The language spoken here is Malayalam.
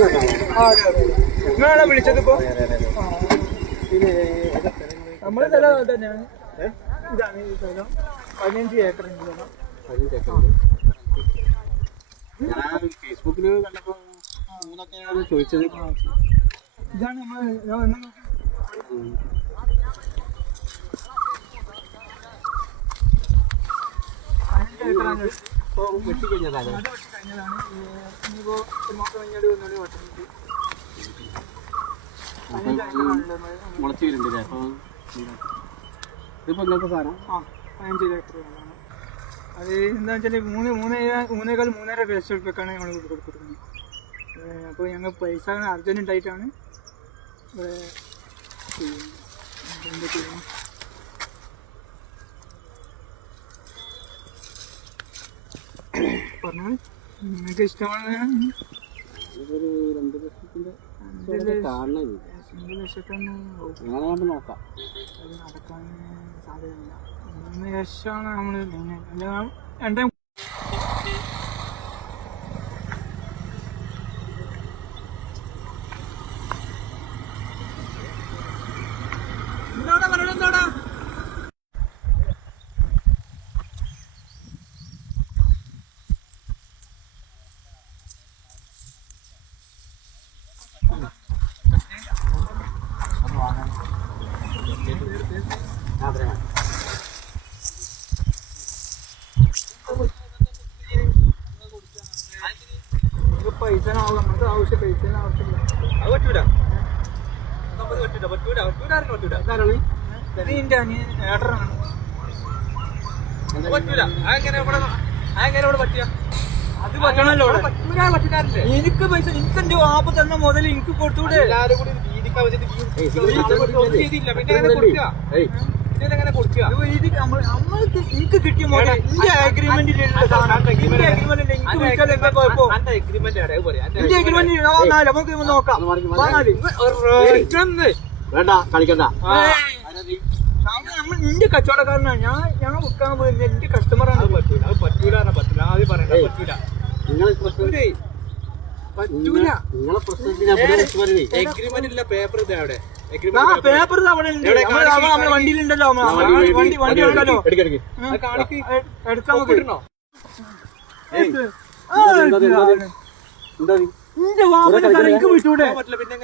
നിങ്ങളാണോ വിളിച്ചത് ഇപ്പൊ? നമ്മളെ സ്ഥലം തന്നെയാണ്. ഇതാണ് ഈ സ്ഥലം. 15 ഏക്കറിന്റെ സ്ഥലം. ഞാൻ ഫേസ്ബുക്കില് കണ്ടപ്പോ മൂന്നൊക്കെയാണ് ചോദിച്ചത്. ഇതാണ് നമ്മള് വെട്ടിക്കഴിഞ്ഞതാണ്. ഇനിയിപ്പോ ഒരു മാസം കഴിഞ്ഞാൽ ഒന്നുകൂടി വെട്ടുന്നുണ്ട്. മുളച്ചു വരുന്നുണ്ട്. അപ്പൊ ഇതിപ്പോ ഇങ്ങനത്തെ സാധനം 15 ഏക്കർ. അത് എന്താ വെച്ചാൽ 3.5 വേസ്റ്റ് ഉൾപ്പെക്കാണ് ഞങ്ങൾ കൊടുക്കുന്നത്. അപ്പോൾ ഞങ്ങൾ പൈസ അർജന്റ് ഉണ്ടായിട്ടാണ് എന്ത് ചെയ്യണം. പറഞ്ഞാൽ നിങ്ങൾക്ക് ഇഷ്ടമാണ്. 2 ലക്ഷത്തിന് നോക്കാം. അത് നടക്കാൻ സാധ്യതയില്ല. 3 ലക്ഷമാണ് നമ്മൾ രണ്ടേ എന്താടാ പൈസ നമുക്ക് ആവശ്യം. പൈസ ആവശ്യമില്ല. അത് പറ്റൂല. ഇതിന്റെ ഏട്ടറാണ്. പറ്റൂല. അതെങ്ങനെ ഇവിടെ പറ്റിയ? അത് പറ്റണല്ലോ. എനിക്ക് പൈസ എനിക്ക് എന്റെ വാപ്പ തന്ന മുതൽ എനിക്ക് കൊടുത്തൂടെ? എല്ലാരും കൂടി എനിക്ക് കിട്ടിയ മുതൽ എന്റെ അഗ്രിമെന്റിൽ നമുക്ക് നോക്കാം. വേണ്ട കളിക്കണ്ട. നിന്റെ കച്ചവടക്കാരനാണ്. ഞാൻ വിൽക്കാൻ പോയി എന്റെ കസ്റ്റമറാണ്. പറ്റൂല ആദ്യം പറയണ്ട. നിങ്ങളെ പ്രശ്നത്തിന് എഗ്രിമെന്റ് ഇല്ല. പേപ്പർ ഇതാ അവിടെ. പേപ്പർ അവിടെ വണ്ടിയിലുണ്ടല്ലോ. വണ്ടി ഉണ്ടല്ലോ. എടുക്കാൻ കിട്ടണോ? എന്റെ വാപ്പ എനിക്ക് വിട്ടൂടെ? പറ്റില്ല. പിന്നെ